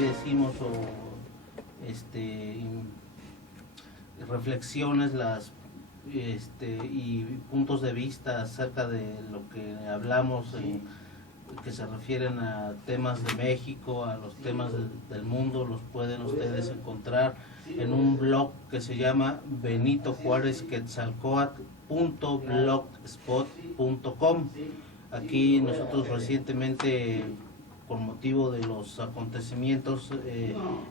Decimos o reflexiones y puntos de vista acerca de lo que hablamos, que se refieren a temas de México, a los temas del mundo, los pueden ustedes encontrar en un blog que se llama benitojuarezquetzalcoatl.blogspot.com. Aquí nosotros recientemente, con motivo de los acontecimientos,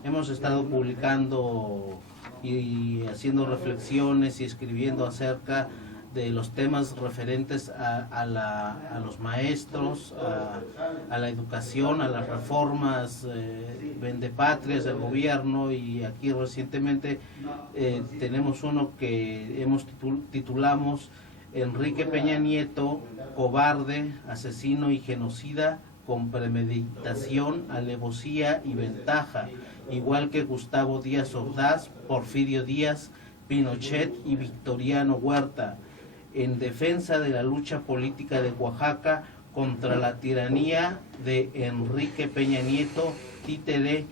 hemos estado publicando y haciendo reflexiones y escribiendo acerca de los temas referentes a los maestros, a la educación, a las reformas vendepatrias del gobierno. Y aquí recientemente tenemos uno que titulamos Enrique Peña Nieto, cobarde, asesino y genocida, con premeditación, alevosía y ventaja, igual que Gustavo Díaz Ordaz, Porfirio Díaz, Pinochet y Victoriano Huerta, en defensa de la lucha política de Oaxaca contra la tiranía de Enrique Peña Nieto, títere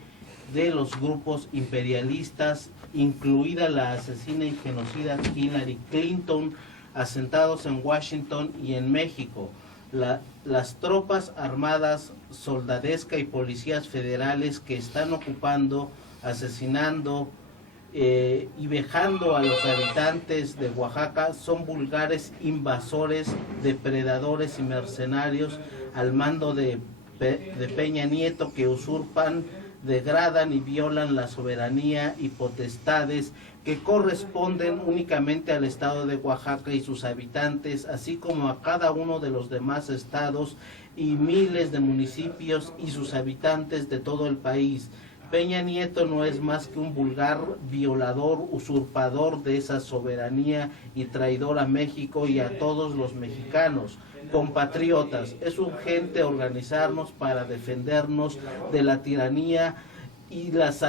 de los grupos imperialistas, incluida la asesina y genocida Hillary Clinton, asentados en Washington y en México. Las tropas armadas, soldadesca y policías federales que están ocupando, asesinando y vejando a los habitantes de Oaxaca son vulgares invasores, depredadores y mercenarios al mando de Peña Nieto, que usurpan, degradan y violan la soberanía y potestades que corresponden únicamente al estado de Oaxaca y sus habitantes, así como a cada uno de los demás estados y miles de municipios y sus habitantes de todo el país. Peña Nieto no es más que un vulgar violador, usurpador de esa soberanía y traidor a México y a todos los mexicanos. Compatriotas, es urgente organizarnos para defendernos de la tiranía y las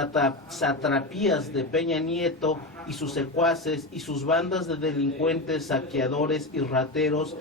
satrapías de Peña Nieto y sus secuaces y sus bandas de delincuentes, saqueadores y rateros,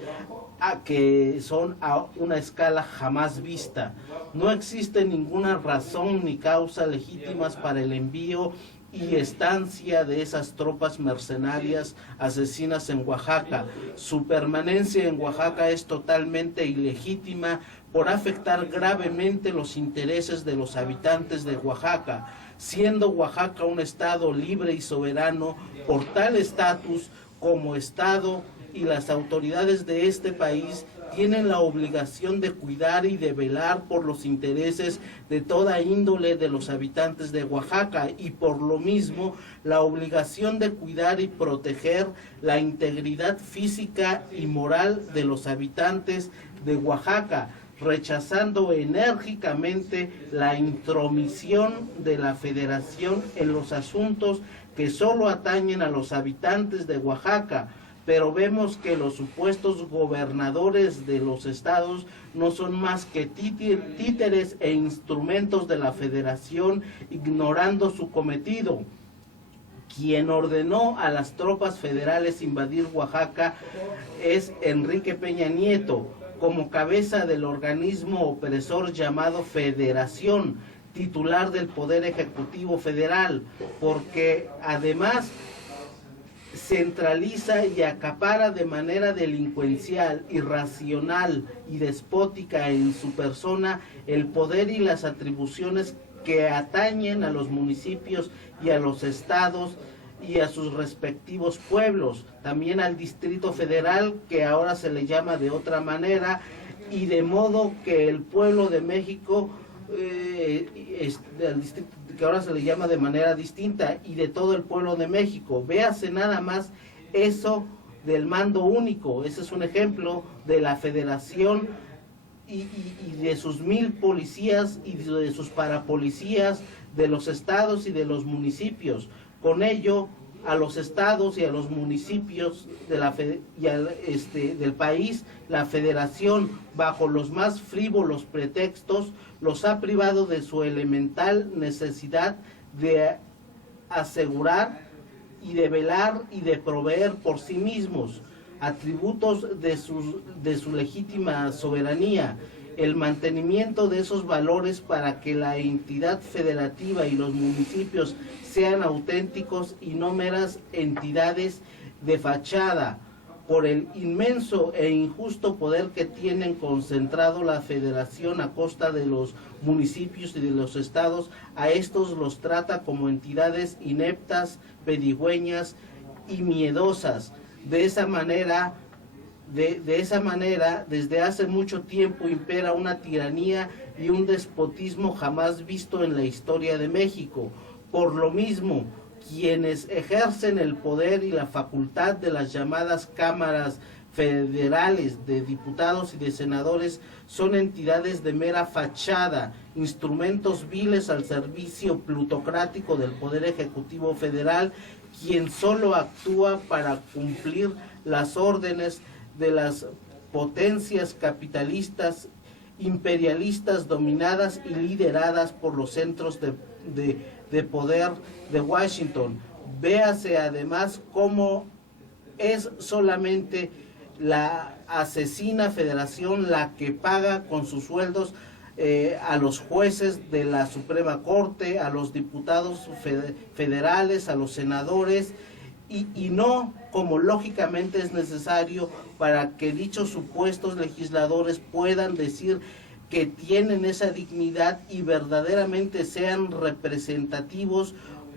que son a una escala jamás vista. No existe ninguna razón ni causa legítimas para el envío y estancia de esas tropas mercenarias asesinas en Oaxaca. Su permanencia en Oaxaca es totalmente ilegítima por afectar gravemente los intereses de los habitantes de Oaxaca, siendo Oaxaca un estado libre y soberano. Por tal estatus como estado, y las autoridades de este país tienen la obligación de cuidar y de velar por los intereses de toda índole de los habitantes de Oaxaca, y por lo mismo la obligación de cuidar y proteger la integridad física y moral de los habitantes de Oaxaca, rechazando enérgicamente la intromisión de la Federación en los asuntos que solo atañen a los habitantes de Oaxaca. Pero vemos que los supuestos gobernadores de los estados no son más que títeres e instrumentos de la Federación, ignorando su cometido. Quien ordenó a las tropas federales invadir Oaxaca es Enrique Peña Nieto, como cabeza del organismo opresor llamado Federación, titular del Poder Ejecutivo Federal, porque además centraliza y acapara de manera delincuencial, irracional y despótica en su persona el poder y las atribuciones que atañen a los municipios y a los estados y a sus respectivos pueblos, también al Distrito Federal, que ahora se le llama de otra manera, y de modo que el pueblo de México, al distrito que ahora se le llama de manera distinta, y de todo el pueblo de México. Véase nada más eso del mando único. Ese es un ejemplo de la federación y de sus 1000 policías y de sus parapolicías de los estados y de los municipios. Con ello, a los estados y a los municipios del país, la federación, bajo los más frívolos pretextos, los ha privado de su elemental necesidad de asegurar y de velar y de proveer por sí mismos, atributos de su legítima soberanía, el mantenimiento de esos valores para que la entidad federativa y los municipios sean auténticos y no meras entidades de fachada, por el inmenso e injusto poder que tienen concentrado la federación a costa de los municipios y de los estados. A estos los trata como entidades ineptas, pedigüeñas y miedosas. De esa manera, desde hace mucho tiempo impera una tiranía y un despotismo jamás visto en la historia de México. Por lo mismo, quienes ejercen el poder y la facultad de las llamadas cámaras federales de diputados y de senadores son entidades de mera fachada, instrumentos viles al servicio plutocrático del Poder Ejecutivo Federal, quien solo actúa para cumplir las órdenes de las potencias capitalistas, imperialistas, dominadas y lideradas por los centros de poder de Washington. Véase además cómo es solamente la asesina federación la que paga con sus sueldos a los jueces de la Suprema Corte, a los diputados federales, a los senadores, y no como lógicamente es necesario para que dichos supuestos legisladores puedan decir que tienen esa dignidad y verdaderamente sean representativos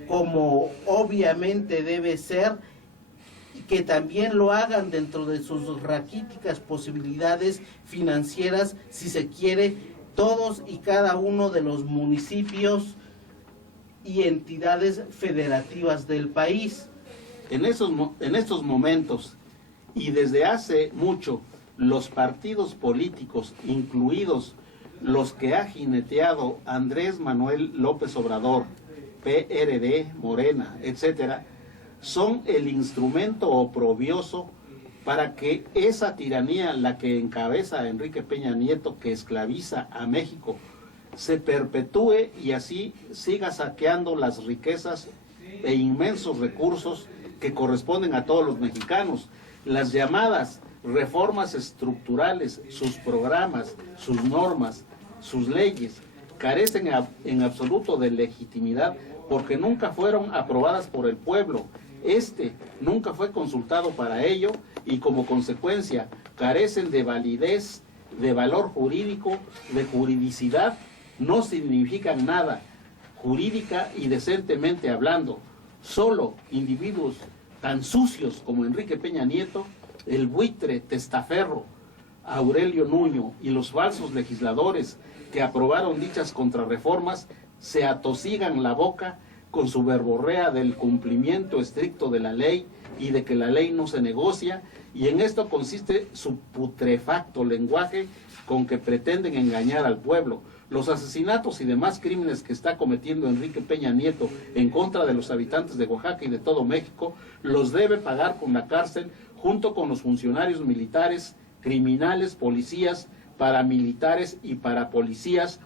como obviamente debe ser, y que también lo hagan dentro de sus raquíticas posibilidades financieras, si se quiere, todos y cada uno de los municipios y entidades federativas del país. En estos momentos y desde hace mucho, los partidos políticos, incluidos los que ha jineteado Andrés Manuel López Obrador, PRD, Morena, etcétera, son el instrumento oprobioso para que esa tiranía, la que encabeza Enrique Peña Nieto, que esclaviza a México, se perpetúe y así siga saqueando las riquezas e inmensos recursos que corresponden a todos los mexicanos. Las llamadas reformas estructurales, sus programas, sus normas, sus leyes, carecen en absoluto de legitimidad porque nunca fueron aprobadas por el pueblo. Nunca fue consultado para ello y como consecuencia carecen de validez, de valor jurídico, de juridicidad, no significan nada, jurídica y decentemente hablando. Solo individuos tan sucios como Enrique Peña Nieto, el buitre testaferro Aurelio Nuño y los falsos legisladores que aprobaron dichas contrarreformas se atosigan la boca con su verborrea del cumplimiento estricto de la ley y de que la ley no se negocia, y en esto consiste su putrefacto lenguaje con que pretenden engañar al pueblo. Los asesinatos y demás crímenes que está cometiendo Enrique Peña Nieto en contra de los habitantes de Oaxaca y de todo México, los debe pagar con la cárcel junto con los funcionarios militares, criminales, policías, paramilitares y parapolicías,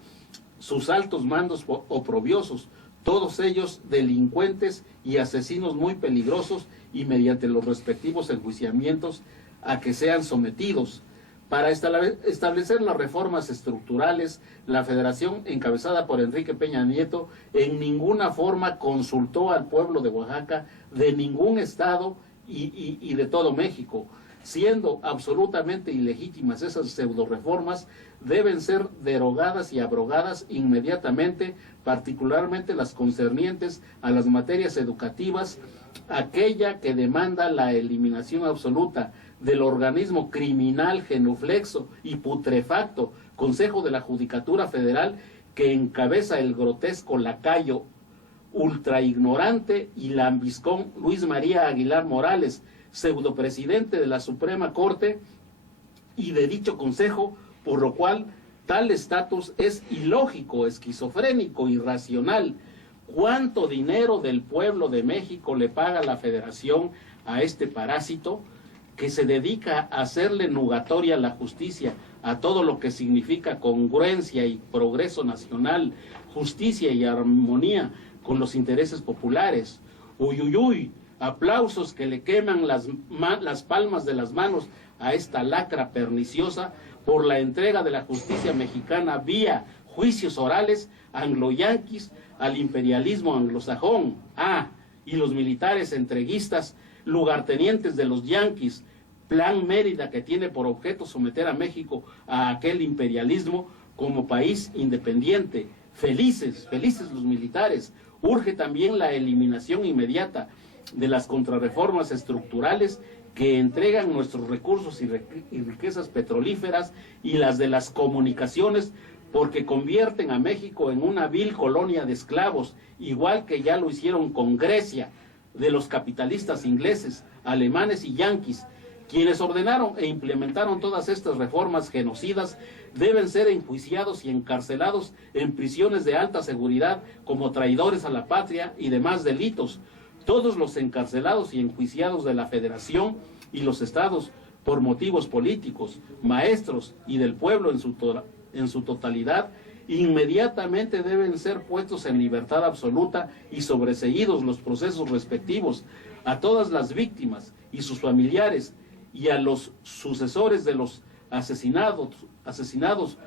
sus altos mandos oprobiosos, todos ellos delincuentes y asesinos muy peligrosos, y mediante los respectivos enjuiciamientos a que sean sometidos. Para establecer las reformas estructurales, la federación encabezada por Enrique Peña Nieto en ninguna forma consultó al pueblo de Oaxaca, de ningún estado y de todo México. Siendo absolutamente ilegítimas esas pseudo reformas, deben ser derogadas y abrogadas inmediatamente, particularmente las concernientes a las materias educativas, aquella que demanda la eliminación absoluta del organismo criminal, genuflexo y putrefacto Consejo de la Judicatura Federal, que encabeza el grotesco lacayo, ultraignorante y lambiscón Luis María Aguilar Morales, pseudopresidente de la Suprema Corte y de dicho consejo, por lo cual tal estatus es ilógico, esquizofrénico, irracional. ¿Cuánto dinero del pueblo de México le paga la Federación a este parásito que se dedica a hacerle nugatoria la justicia, a todo lo que significa congruencia y progreso nacional, justicia y armonía con los intereses populares? Uy, uy, uy, aplausos que le queman las palmas de las manos a esta lacra perniciosa por la entrega de la justicia mexicana vía juicios orales anglo-yanquis al imperialismo anglosajón. Y los militares entreguistas, lugartenientes de los yanquis, Plan Mérida, que tiene por objeto someter a México a aquel imperialismo como país independiente. Felices los militares. Urge también la eliminación inmediata de las contrarreformas estructurales que entregan nuestros recursos y riquezas petrolíferas y las de las comunicaciones, porque convierten a México en una vil colonia de esclavos, igual que ya lo hicieron con Grecia, de los capitalistas ingleses, alemanes y yanquis. Quienes ordenaron e implementaron todas estas reformas genocidas deben ser enjuiciados y encarcelados en prisiones de alta seguridad como traidores a la patria y demás delitos. Todos los encarcelados y enjuiciados de la Federación y los estados por motivos políticos, maestros y del pueblo en su totalidad, inmediatamente deben ser puestos en libertad absoluta y sobreseídos los procesos respectivos a todas las víctimas y sus familiares y a los sucesores de los asesinados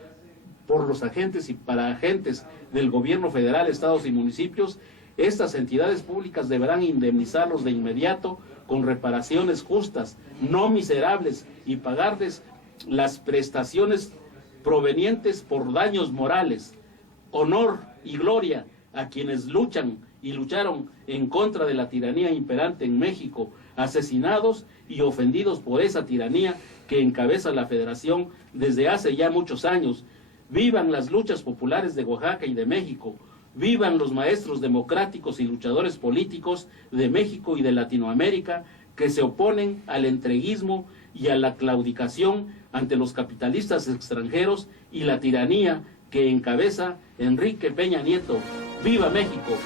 por los agentes y paraagentes del gobierno federal, estados y municipios. Estas entidades públicas deberán indemnizarlos de inmediato con reparaciones justas, no miserables, y pagarles las prestaciones provenientes por daños morales. Honor y gloria a quienes luchan y lucharon en contra de la tiranía imperante en México, asesinados y ofendidos por esa tiranía que encabeza la Federación desde hace ya muchos años. Vivan las luchas populares de Oaxaca y de México. Vivan los maestros democráticos y luchadores políticos de México y de Latinoamérica que se oponen al entreguismo y a la claudicación ante los capitalistas extranjeros y la tiranía que encabeza Enrique Peña Nieto. ¡Viva México!